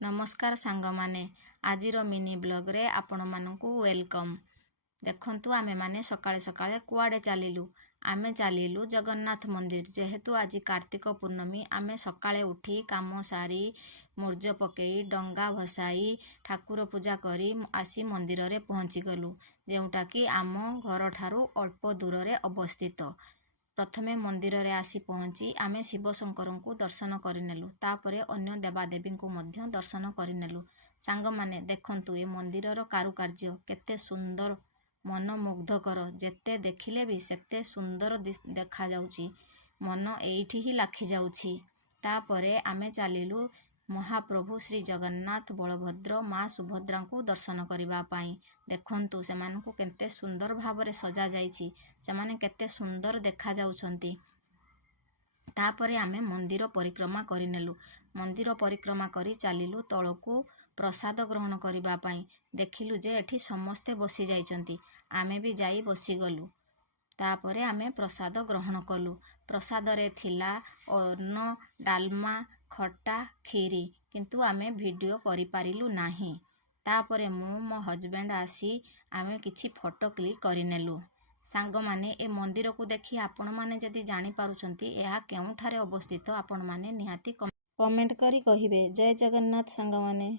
नमस्कार सांगमाने आजिर mini blog रे आपण मानकु वेलकम। देखंतु आमे माने सकाळे सकाळे कुआडे चालिलु। आमे चालिलु जगन्नाथ मंदिर। जेहेतु आज कार्तिक पूर्णमी आमे सकाळे उठी काम सारी मूर्ज पकेई डंगा भसाई ठाकुर पूजा करी आसी मंदिर रे पहुँची गलु, जेउटा कि आम घर ठारू अल्प दूर रे अवस्थित। प्रथमे मंदिर रे आसी पहुँची आमे शिव शंकर को दर्शन करिनेलु, तापरे अन्य देवादेवी को मध्य दर्शन करिनेलु। सांग माने देखंतु ए मंदिर रो कारुकार्य केते सुंदर मनमुग्धकर, जेते देखिले भी सेते सुंदर देखा जाउची, मन एइठी ही लाखी जाउची। तापरे आमे चालिलु महाप्रभु श्री जगन्नाथ बलभद्र माँ सुभद्रा को दर्शन करिबा पाई। देखंतु सेमानकु केते सुंदर भावरे सजा जाइछि, सेमाने केते सुंदर देखा जाउछंती। तापरे आमे मंदिर परिक्रमा करिनेलु। मंदिर परिक्रमा करी चालिलु तळकु प्रसाद ग्रहण करिबा पाई। देखिलु जे एठी समस्ते बसी जाइछंती, आमे भी जाई बसी गलु। तापरे आमे प्रसाद ग्रहण कलु। प्रसाद रे थिला अन्न डालमा खट्टा खीरी, किंतु आमे वीडियो करि पारिलु नाही। तापरे मो हजबैंड आसी आमे किछि फोटो क्लिक करिनेलु। सांग माने ए मंदिर को देखि आपण माने जदि जानि पारुछंती एहा केउठारे अवस्थित आपण माने निहाती कमेंट करी कहिबे। जय जगन्नाथ सांग माने।